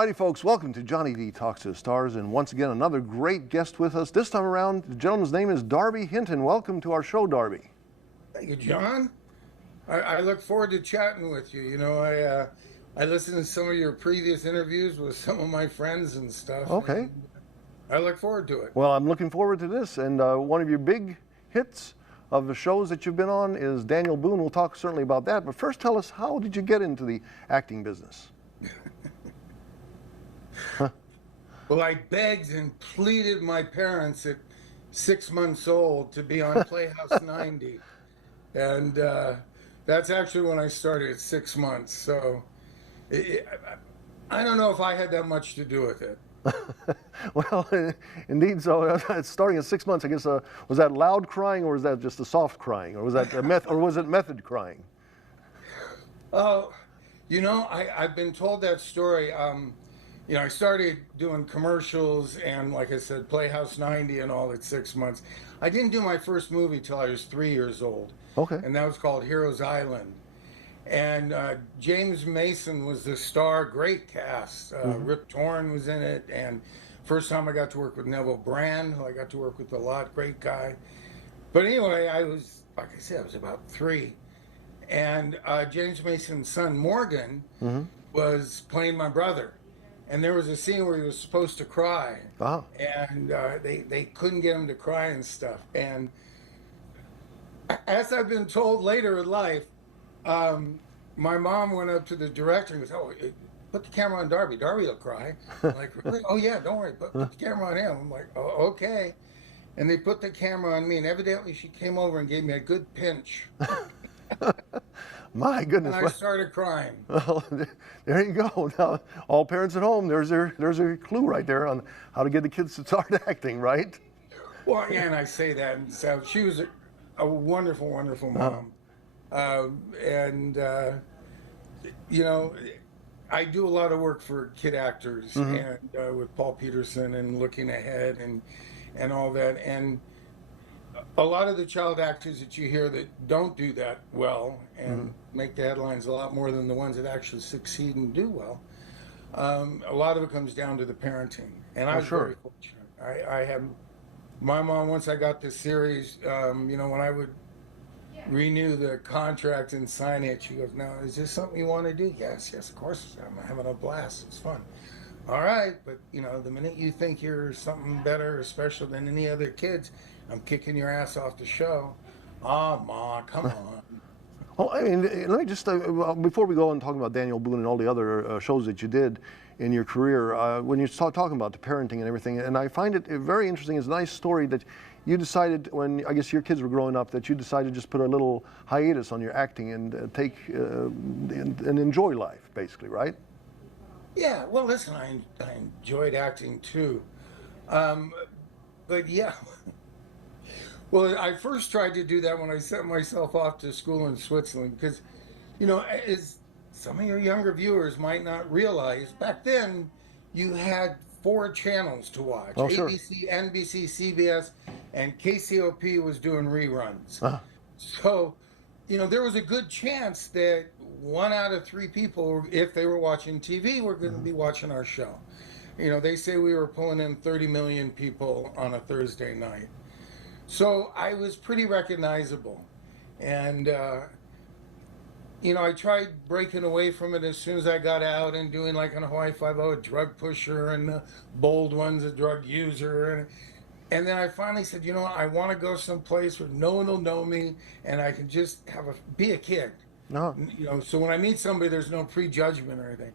righty, folks, welcome to Johnny D Talks to the Stars, and once again, another great guest with us. This time around, the gentleman's name is Darby Hinton. Welcome to our show, Darby. Thank you, John. I look forward to chatting with you. I listened to some of your previous interviews with some of my friends and stuff, Okay. and I look forward to it. Well, I'm looking forward to this, and one of your big hits of the shows that you've been on is Daniel Boone. We'll talk certainly about that, but first tell us, how did you get into the acting business? Well, I begged and pleaded my parents at 6 months old to be on Playhouse 90. And that's actually when I started at 6 months. So it, I don't know if I had that much to do with it. Well, indeed. So, starting at 6 months, I guess, was that loud crying, or was that just a soft crying, or was that method crying? Oh, I've been told that story. I started doing commercials and, like I said, Playhouse 90 and all at 6 months. I didn't do my first movie till I was 3 years old. Okay. And that was called Heroes Island. And James Mason was the star, great cast. Rip Torn was in it. And first time I got to work with Neville Brand, who I got to work with a lot, great guy. But anyway, I was, like I said, I was about 3. And James Mason's son, Morgan, was playing my brother. And there was a scene where he was supposed to cry, and they couldn't get him to cry and stuff. And as I've been told later in life, my mom went up to the director and goes, "Oh, put the camera on Darby. Darby will cry." I'm like, "Really? Oh yeah, don't worry. Put the camera on him." I'm like, "Oh, okay." And they put the camera on me, and evidently she came over and gave me a good pinch. My goodness! And I started crying. Well, there you go. Now, all parents at home, there's a clue right there on how to get the kids to start acting, right? Well, yeah, and I say that, and so she was a wonderful, wonderful mom. I do a lot of work for kid actors and with Paul Peterson and Looking Ahead and all that. And a lot of the child actors that you hear that don't do that well and make the headlines a lot more than the ones that actually succeed and do well. A lot of it comes down to the parenting. And I was very fortunate. I had my mom, once I got this series, when I would renew the contract and sign it, she goes, "Now, is this something you want to do?" Yes, of course. I'm having a blast. It's fun. All right, but the minute you think you're something better or special than any other kids, I'm kicking your ass off the show. Oh, Ma, come on. Well, I mean, let me just, before we go on talking about Daniel Boone and all the other shows that you did in your career, when you start talking about the parenting and everything, and I find it very interesting, it's a nice story that you decided when, I guess, your kids were growing up, that you decided to just put a little hiatus on your acting and take and enjoy life, basically, right? Yeah, well, listen, I enjoyed acting too. But yeah. Well, I first tried to do that when I sent myself off to school in Switzerland because, as some of your younger viewers might not realize, back then you had 4 channels to watch. Oh, sure. ABC, NBC, CBS, and KCOP was doing reruns. So, there was a good chance that 1 out of 3 people, if they were watching TV, were going to be watching our show. They say we were pulling in 30 million people on a Thursday night. So I was pretty recognizable. And, I tried breaking away from it as soon as I got out and doing like on Hawaii Five-0, a drug pusher, and the Bold One's a drug user. And then I finally said, I want to go someplace where no one will know me and I can just be a kid. No. So when I meet somebody, there's no prejudgment or anything.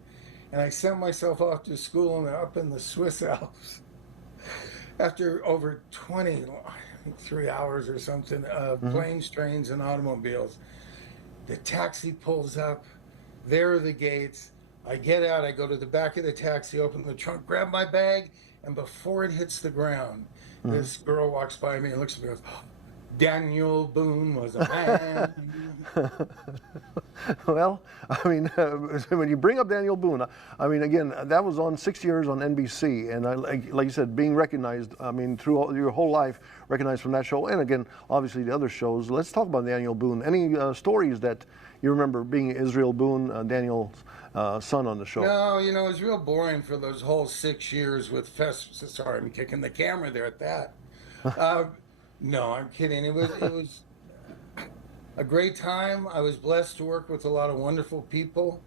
And I sent myself off to school and up in the Swiss Alps. After over 3 hours or something of planes, trains, and automobiles, the taxi pulls up. There are the gates. I get out. I go to the back of the taxi, open the trunk, grab my bag, and before it hits the ground, this girl walks by me and looks at me and goes, Daniel Boone was a man. Well, I mean, when you bring up Daniel Boone, I mean, again, that was on 6 years on NBC, and like you said, being recognized, I mean, through your whole life, recognized from that show, and again, obviously the other shows. Let's talk about Daniel Boone. Any stories that you remember being Israel Boone, Daniel's son on the show? No, it was real boring for those whole 6 years with Fest. Sorry, I'm kicking the camera there at that. Uh, no, I'm kidding. It was a great time. I was blessed to work with a lot of wonderful people.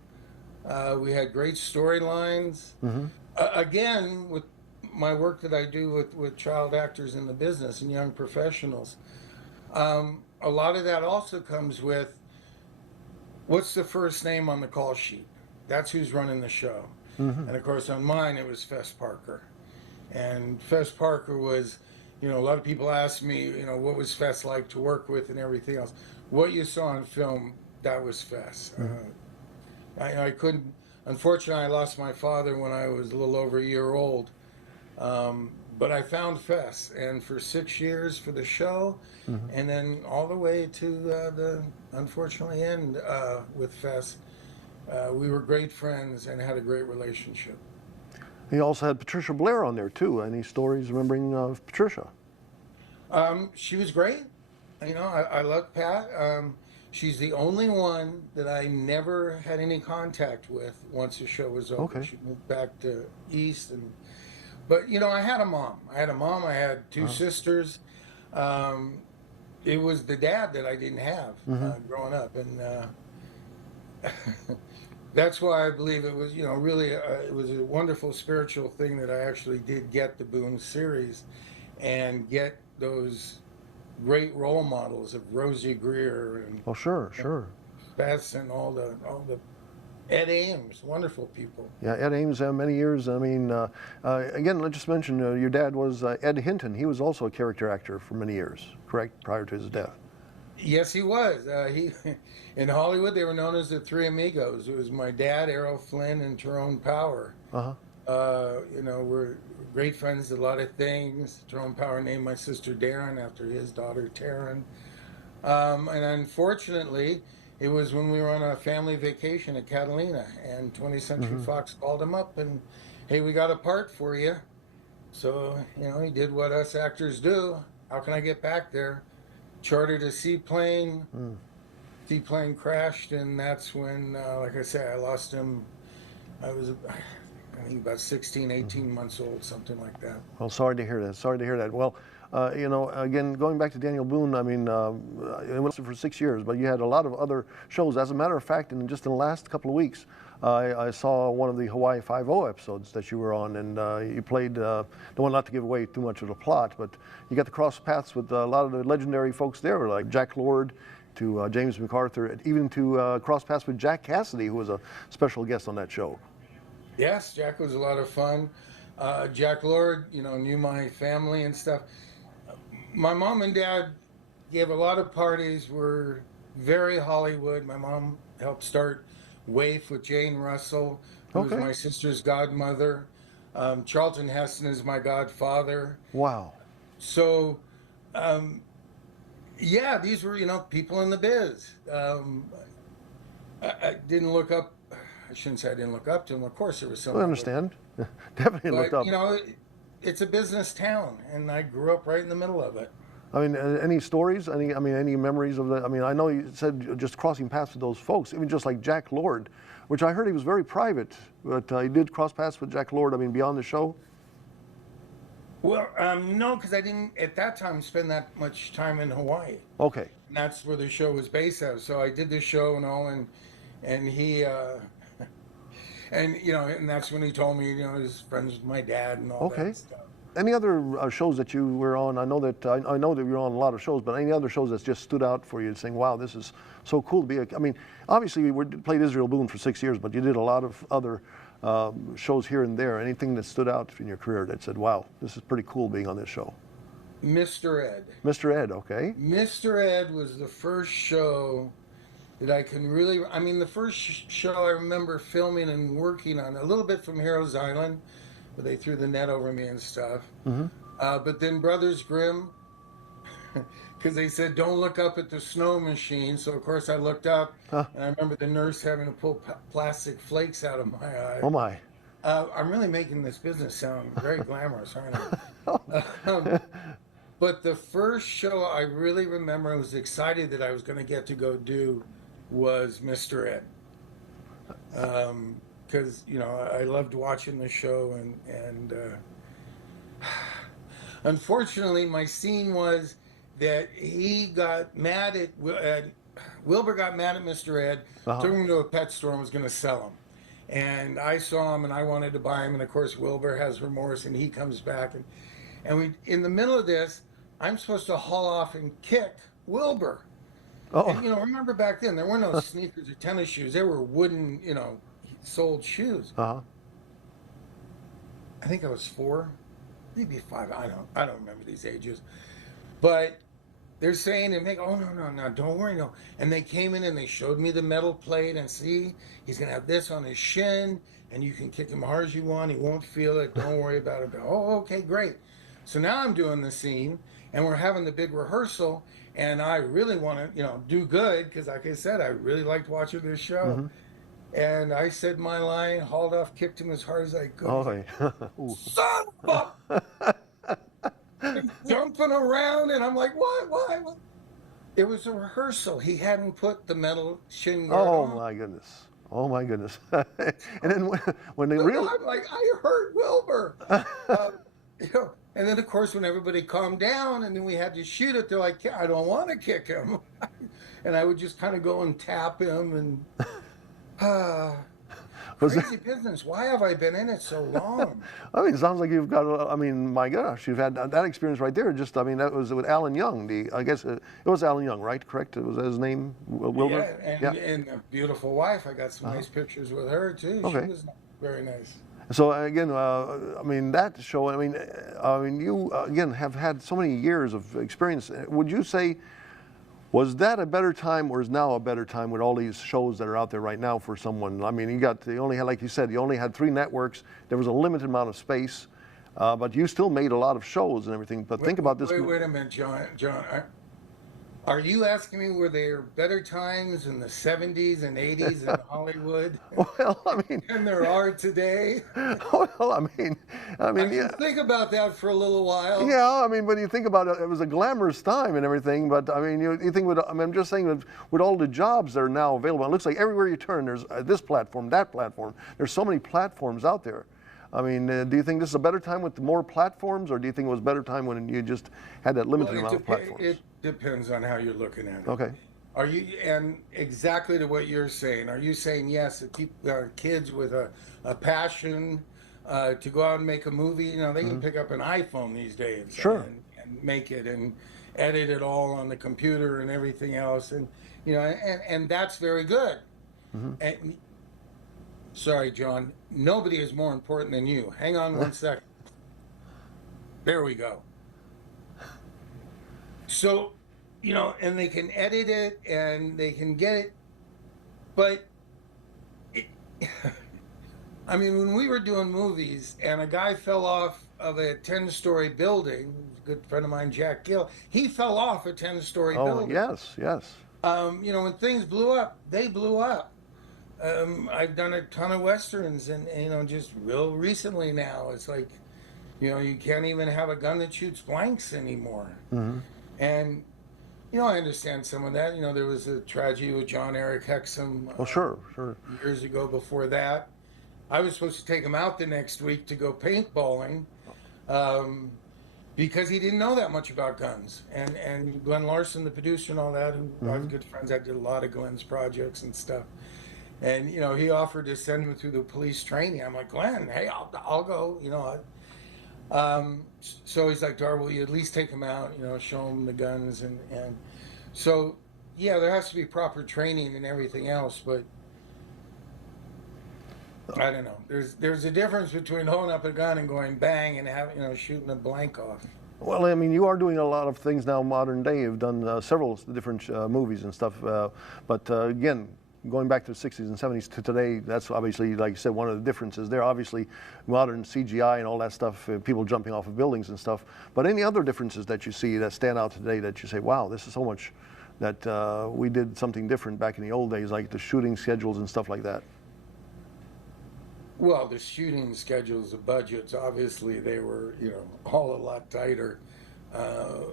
We had great storylines. Hmm. Again, with my work that I do with child actors in the business and young professionals, a lot of that also comes with what's the first name on the call sheet? That's who's running the show. Hmm. And of course, on mine, it was Fess Parker. And Fess Parker was, a lot of people ask me, what was Fess like to work with and everything else. What you saw on film, that was Fess. I couldn't, unfortunately, I lost my father when I was a little over a year old. But I found Fess, and for 6 years for the show, Hmm. and then all the way to the unfortunately end with Fess. We were great friends and had a great relationship. He also had Patricia Blair on there too. Any stories remembering Patricia? She was great. I love Pat. She's the only one that I never had any contact with once the show was over. Okay. She moved back to East, but I had a mom. I had two Uh-huh. sisters. Um, it was the dad that I didn't have Hmm. growing up, and that's why I believe it was, really, it was a wonderful spiritual thing that I actually did get the Boone series and get those great role models of Rosie Greer and Oh, sure, sure. Bess and all the Ed Ames, wonderful people. Yeah, Ed Ames, many years. I mean, again, let's just mention your dad was Ed Hinton. He was also a character actor for many years, correct, prior to his death. Yes, he was. He in Hollywood they were known as the Three Amigos. It was my dad, Errol Flynn, and Tyrone Power. Uh-huh. We're great friends. Did a lot of things. Tyrone Power named my sister Darren after his daughter Taryn. And unfortunately, it was when we were on a family vacation at Catalina, and 20th Century Hmm. Fox called him up and, hey, we got a part for you. So, he did what us actors do. How can I get back there? Chartered a seaplane. Mm. Seaplane crashed, and that's when, like I said, I lost him. I was, I think, about 16, 18 months old, something like that. Well, sorry to hear that. Sorry to hear that. Well, again, going back to Daniel Boone, I mean, it was for 6 years, but you had a lot of other shows. As a matter of fact, just in the last couple of weeks, I saw one of the Hawaii Five-O episodes that you were on, and you played, don't want not to give away too much of the plot, but you got to cross paths with a lot of the legendary folks there, like Jack Lord, to James MacArthur, even to cross paths with Jack Cassidy, who was a special guest on that show. Yes, Jack was a lot of fun. Jack Lord, knew my family and stuff. My mom and dad gave a lot of parties, were very Hollywood. My mom helped start WAIF with Jane Russell, who was Okay. my sister's godmother. Charlton Heston is my godfather. Wow. So, um, yeah, these were, people in the biz. I didn't look up, I shouldn't say I didn't look up to them. Of course, there was some I I understand. Definitely looked but, up. it's a business town, and I grew up right in the middle of it. I mean, any stories? Any memories of that? I mean, I know you said just crossing paths with those folks, even just like Jack Lord, which I heard he was very private, but you did cross paths with Jack Lord. I mean, beyond the show. Well, no, because I didn't at that time spend that much time in Hawaii. Okay. And that's where the show was based out of. So I did the show and all, and he and that's when he told me, he's friends with my dad and all Okay. that stuff. Any other shows that you were on? I know that you're on a lot of shows, but any other shows that just stood out for you, saying, "Wow, this is so cool to be." I mean, obviously you played Israel Boone for 6 years, but you did a lot of other shows here and there. Anything that stood out in your career that said, "Wow, this is pretty cool being on this show"? Mr. Ed. Mr. Ed, okay. Mr. Ed was the first show that I can really. I mean, the first show I remember filming and working on a little bit from Heroes Island, where they threw the net over me and stuff. Hmm. But then Brothers Grimm, because they said don't look up at the snow machine. So of course I looked up, Huh? and I remember the nurse having to pull plastic flakes out of my eye. Oh my. I'm really making this business sound very glamorous, aren't I? But the first show I really remember I was excited that I was going to get to go do was Mr. Ed. Because I loved watching the show, and unfortunately my scene was that he got mad at Wilbur got mad at Mr. Ed, Uh-huh. took him to a pet store and was going to sell him. And I saw him and I wanted to buy him, and of course Wilbur has remorse and he comes back, and we in the middle of this I'm supposed to haul off and kick Wilbur. Oh. And remember back then there were no sneakers or tennis shoes. They were wooden, soled shoes. Uh-huh. I think I was 4, maybe 5. I don't remember these ages. But they're saying and make, oh no, don't worry, no. And they came in and they showed me the metal plate, and see, he's gonna have this on his shin, and you can kick him hard as you want. He won't feel it. Don't worry about it. Oh, okay, great. So now I'm doing the scene, and we're having the big rehearsal, and I really want to, do good because, like I said, I really liked watching this show. Mm-hmm. And I said my line, hauled off, kicked him as hard as I could. Oh. Ooh. Son of a jumping around, and I'm like, what? It was a rehearsal. He hadn't put the metal shin guard Oh on. my goodness. Oh my goodness. And then when they So really, I'm like, I hurt Wilbur. And then of course when everybody calmed down and then we had to shoot it, they're like, I don't want to kick him. And I would just kind of go and tap him, and was crazy business. Why have I been in it so long? I mean, it sounds like you've got, I mean, my gosh, you've had that experience right there. Just, I mean, that was with Alan Young. I guess it was Alan Young, right? Correct? Was that his name? Wilbur? Yeah, and a beautiful wife. I got some nice pictures with her too. Okay. She was very nice. So again, I mean, that show, I mean, you again have had so many years of experience. Would you say, was that a better time, or is now a better time with all these shows that are out there right now for someone? I mean, you only had, like you said, you only had 3 networks. There was a limited amount of space, but you still made a lot of shows and everything. But think about this. Wait a minute, John. Are you asking me were there better times in the 70s and 80s in Hollywood Well, I mean, than there are today? well, I mean, I yeah. can think about that for a little while. Yeah, I mean, when you think about it, it was a glamorous time and everything. But I mean, you think with, I mean, I'm just saying with all the jobs that are now available, it looks like everywhere you turn, there's this platform, that platform. There's so many platforms out there. I mean, do you think this is a better time with more platforms, or do you think it was a better time when you just had that limited amount of platforms? It depends on how you're looking at it. Okay. Are you, and exactly to what you're saying, are you saying yes, if people are kids with a passion to go out and make a movie, they can pick up an iPhone these days, Sure, and make it and edit it all on the computer and everything else, and and that's very good. And, sorry, John, nobody is more important than you. Hang on one second. There we go. So, and they can edit it and they can get it, but I mean, when we were doing movies and a guy fell off of a 10-story building, a good friend of mine, Jack Gill, he fell off a 10-story building. Oh, yes. When things blew up, they blew up. I've done a ton of Westerns, and just real recently now, it's like, you can't even have a gun that shoots blanks anymore. And, I understand some of that. There was a tragedy with John Eric Hexum. Oh, sure. Years ago before that. I was supposed to take him out the next week to go paintballing because he didn't know that much about guns. And Glenn Larson, the producer and all that, who I have good friends, I did a lot of Glenn's projects and stuff. And, he offered to send him through the police training. I'm like, Glenn, hey, I'll go, So he's like, Darby, will you at least take him out, show him the guns? And so, yeah, there has to be proper training and everything else, but I don't know. There's a difference between holding up a gun and going bang and having, shooting a blank off. Well, I mean, you are doing a lot of things now modern day. You've done several different movies and stuff. But again, going back to the 60s and 70s to today, that's obviously, like you said, one of the differences there. Obviously, modern CGI and all that stuff, people jumping off of buildings and stuff. But any other differences that you see that stand out today that you say, wow, this is so much that we did something different back in the old days, like the shooting schedules and stuff like that? Well, the shooting schedules, the budgets, obviously they were, all a lot tighter. Uh,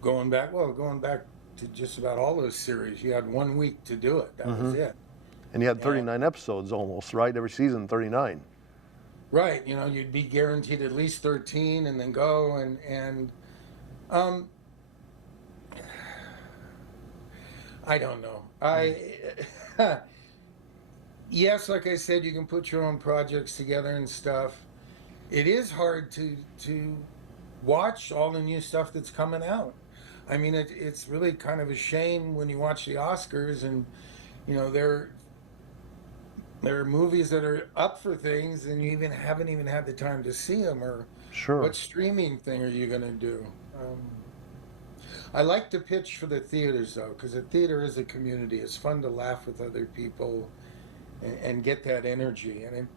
going back to just about all those series, you had 1 week to do it. That was it. And you had And 39 episodes almost, right? Every season, 39. right, you'd be guaranteed at least 13 and then go and um, I don't know. Yes, like I said, you can put your own projects together and stuff. It is hard to watch all the new stuff that's coming out. I mean, it's really kind of a shame when you watch the Oscars and there are movies that are up for things and you haven't even had the time to see them, or Sure. what streaming thing are you going to do? Um, I like to pitch for the theaters though, because the theater is a community. It's fun to laugh with other people and get that energy. And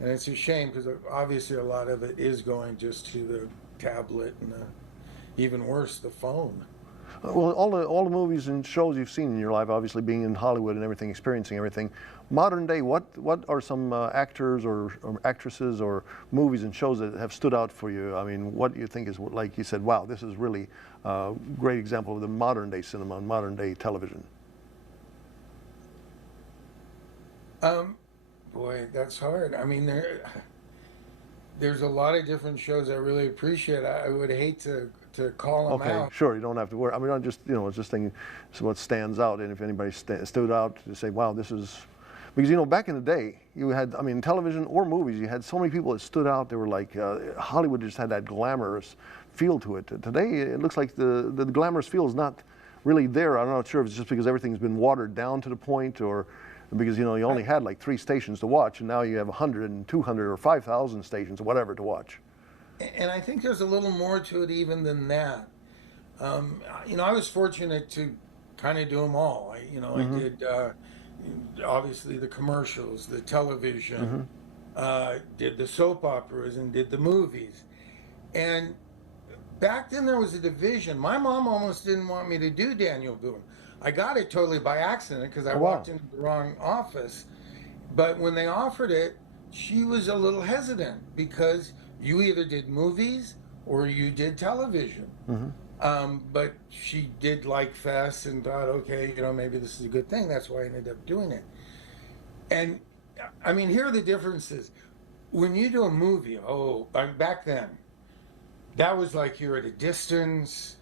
it's a shame because obviously a lot of it is going just to the tablet and even worse, the phone. Well, all the movies and shows you've seen in your life, obviously being in Hollywood and everything, experiencing everything. Modern day, what are some actors or actresses or movies and shows that have stood out for you? I mean, what do you think is, like you said, wow, this is really a great example of the modern day cinema and modern day television? Um, Boy, that's hard. I mean, there's a lot of different shows I really appreciate. I would hate to call them Okay, out. sure, you don't have to worry. I mean, I'm just, it's just thinking, so what stands out, and if anybody stood out to say, wow, this is, because, back in the day, you had, I mean, television or movies, you had so many people that stood out. They were like, Hollywood just had that glamorous feel to it. Today, it looks like the glamorous feel is not really there. I'm not sure if it's just because everything's been watered down to the point, or because, you only had like 3 stations to watch, and now you have 100 and 200 or 5,000 stations or whatever to watch. And I think there's a little more to it even than that. I was fortunate to kind of do them all. I did obviously the commercials, the television, did the soap operas, and did the movies. And back then there was a division. My mom almost didn't want me to do Daniel Boone. I got it totally by accident because I Oh, wow. walked into the wrong office. But when they offered it, she was a little hesitant because you either did movies or you did television. But she did like Fest and thought, okay, maybe this is a good thing. That's why I ended up doing it. And I mean, here are the differences. When you do a movie, back then, that was like you're at a distance.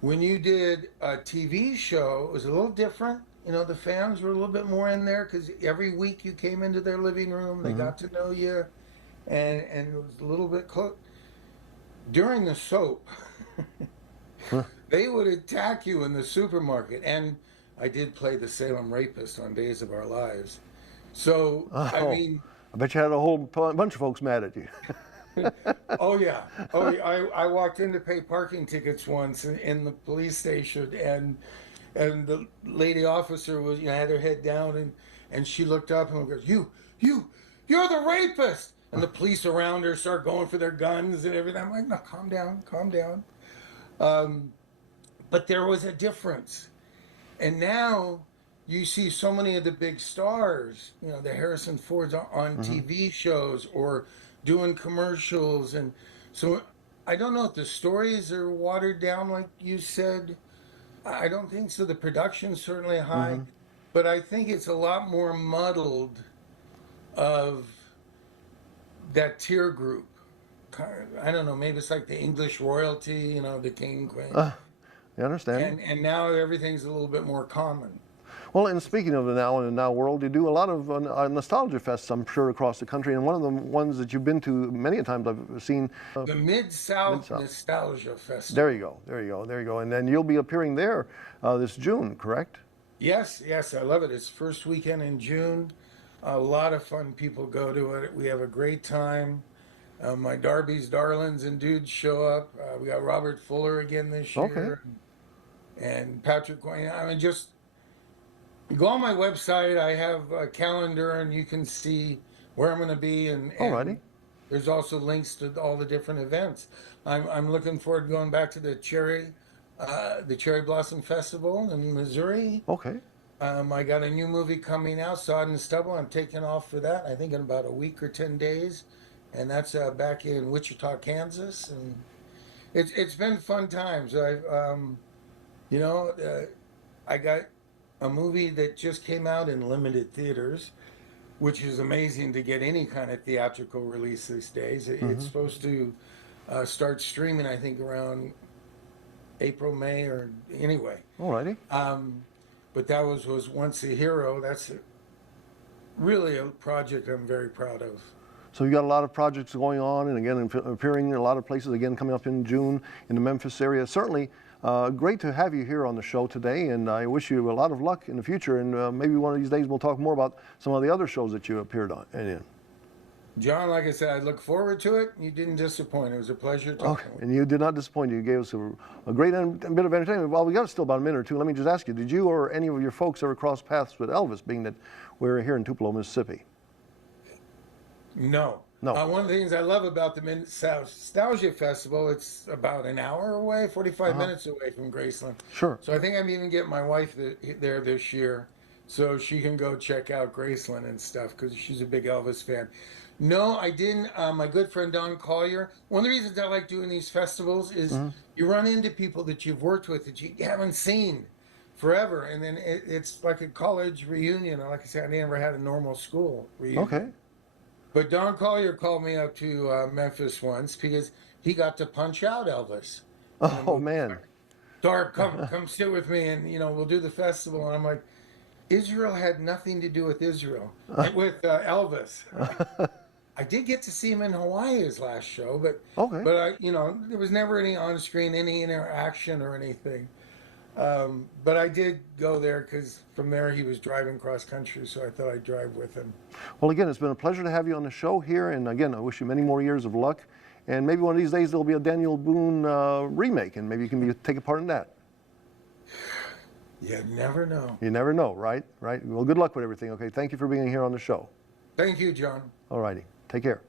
When you did a TV show, it was a little different. The fans were a little bit more in there because every week you came into their living room, they got to know you, and it was a little bit close. During the soap, they would attack you in the supermarket, and I did play the Salem rapist on Days of Our Lives. So, I Oh, mean, I bet you had a whole bunch of folks mad at you. oh yeah, oh yeah. I walked in to pay parking tickets once in the police station, and the lady officer was, had her head down, and she looked up and goes, you're the rapist. And the police around her start going for their guns and everything. I'm like, no, calm down, calm down. But there was a difference. And now you see so many of the big stars, the Harrison Fords on TV shows or doing commercials. And so I don't know if the stories are watered down, like you said. I don't think so. The production's certainly high, but I think it's a lot more muddled of that tier group. I don't know. Maybe it's like the English royalty, the king, queen, You understand? and now everything's a little bit more common. Well, and speaking of the now and the now world, you do a lot of nostalgia fests, I'm sure, across the country. And one of the ones that you've been to many a times I've seen. The Mid-South Mid-South. Nostalgia Festival. There you go, there you go, there you go. And then you'll be appearing there this June, correct? Yes, yes, I love it. It's first weekend in June. A lot of fun people go to it. We have a great time. My Darby's darlings and dudes show up. We got Robert Fuller again this Okay. year, and Patrick. I mean, just Go on my website. I have a calendar, and you can see where I'm going to be, and Alrighty. there's also links to all the different events. I'm looking forward to going back to the Cherry Blossom Festival in Missouri. Okay. I got a new movie coming out, Sod and Stubble. I'm taking off for that. I think in about a week or 10 days, and that's back in Wichita, Kansas, and it's been fun times. You know, I got a movie that just came out in limited theaters, which is amazing to get any kind of theatrical release these days. It's Mm-hmm. supposed to start streaming, I think, around April, May, or anyway. Alrighty. Um, but that was Once a Hero. That's really a project I'm very proud of. So you got a lot of projects going on, and again, appearing in a lot of places. Again, coming up in June in the Memphis area. Certainly, great to have you here on the show today, and I wish you a lot of luck in the future. And maybe one of these days we'll talk more about some of the other shows that you appeared on and in. John, like I said, I look forward to it. You didn't disappoint. It was a pleasure Okay, talking with and you did not disappoint. You gave us a great bit of entertainment. Well, we got still about a minute or two. Let me just ask you: did you or any of your folks ever cross paths with Elvis, being that we're here in Tupelo, Mississippi? you. No. No. One of the things I love about the Nostalgia Festival, it's about an hour away, 45 minutes away from Graceland. Sure. So I think I'm even getting my wife there this year so she can go check out Graceland and stuff because she's a big Elvis fan. No, I didn't. My good friend Don Collier, one of the reasons I like doing these festivals is you run into people that you've worked with that you haven't seen forever. And then it's like a college reunion. Like I said, I never had a normal school reunion. Okay. But Don Collier called me up to Memphis once because he got to punch out Elvis. Oh man. Darb, come sit with me, and we'll do the festival. And I'm like, Israel had nothing to do with Israel, with Elvis. I did get to see him in Hawaii his last show, Okay. but there was never any on screen, any interaction or anything. But I did go there because from there he was driving cross country, so I thought I'd drive with him. Well, again, it's been a pleasure to have you on the show here, and again, I wish you many more years of luck. And maybe one of these days there'll be a Daniel Boone remake, and maybe you can take a part in that. You never know. You never know, right? Right. Well, good luck with everything. Okay. Thank you for being here on the show. Thank you, John. All righty. Take care.